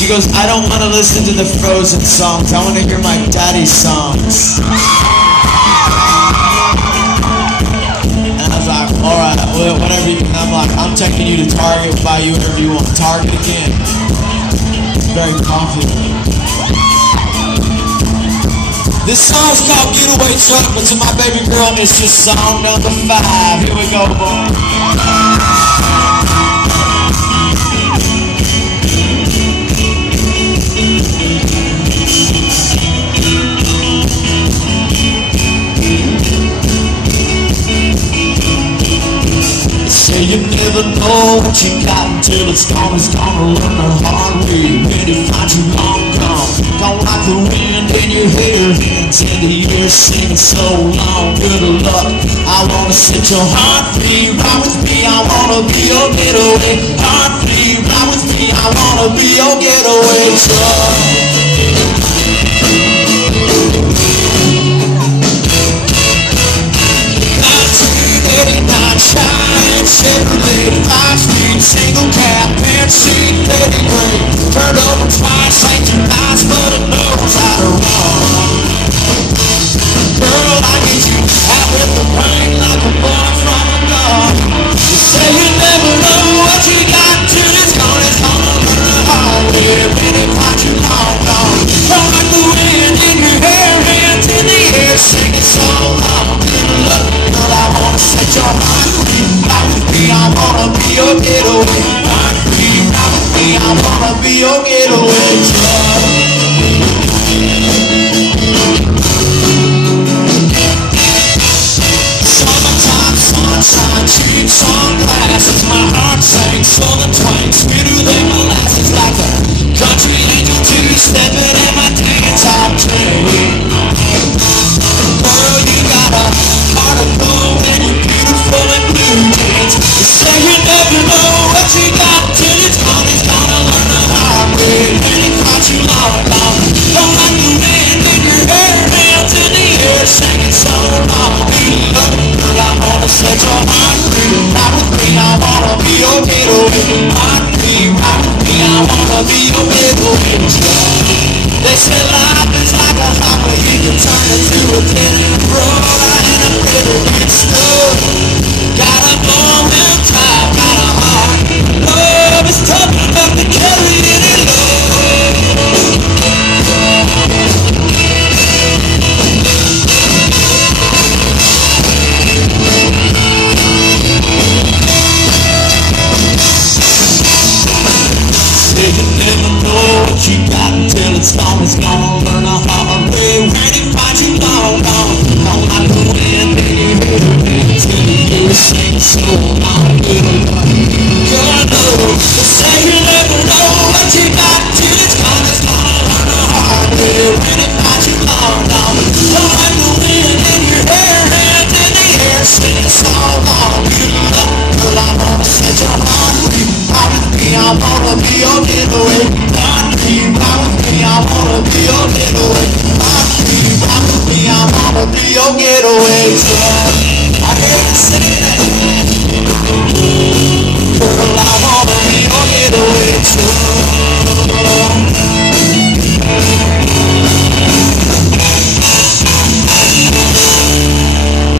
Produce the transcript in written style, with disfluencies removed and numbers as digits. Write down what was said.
She goes, I don't want to listen to the Frozen songs. I want to hear my daddy's songs. And I was like, alright, whatever you can. I'm like, I'm taking you to Target, buy you whatever you want. Target again. Very confident. This song's called Getaway Truck, but to my baby girl, it's just song number 5. Here we go, boy. Say you never know what you got until it's gone. It's gonna learn the hard way when it finds you long gone. Gone like the wind in your hair, hands in the air, singing so long. Good luck. I wanna set your heart free. Ride with me, I wanna be your getaway. Heart free, ride with me, I wanna be your getaway truck. 1989 Cheyenne Chevrolet, 5-speed, single cab, pant seat, 30 grade. Turned over twice, ain't too nice, but it knows how to run. Girl, I get you out with the rain like a boy from a gun. You say you never know what you got till it's gone. It's gonna learn the hard way when it finds you long gone. Don't like the wind in your hair, hands in the air, singing so long. Good luck, girl, I wanna set your heart free. Ride with me, I wanna be your getaway. Heart free, ride with me, I wanna be your getaway truck. Summertime, sunshine, cheap sunglasses. My heart sang southern twang, sweeter than molasses. Like a country angel two-stepping in my dance-off chain. Girl, you got a heart of gold and you're beautiful in blue jeans. You say you never know what you got till it's gone. It's gonna learn the hard way when it finds you long gone. Don't like the wind in your hair, hands in the air, singing so long. Good luck, girl, I wanna set your heart free. Ride with me, I wanna be your getaway. Heart free, ride with me, I wanna be your getaway truck. They say life is like a highway, you can turn it to a dead-end road. I ain't afraid to get stuck. Got a moment time, got a heart. Love is tough enough to carry any load. Say you never know what you got until it's gone. It's gonna learn the hard way when it finds you long gone. Don't like the wind in your hair, hands in the air, singing so long. Good luck, girl, I know. They say you never know what you got till it's gone. It's gonna learn the hard way when it finds you long gone. Don't like the wind in your hair, hands in the air, singing so long. Good luck, girl, I wanna set your heart free. Ride with me, I wanna be your getaway. Heart free, ride with me, I wanna be your getaway. Heart free, ride with me, I wanna be your getaway truck. I hear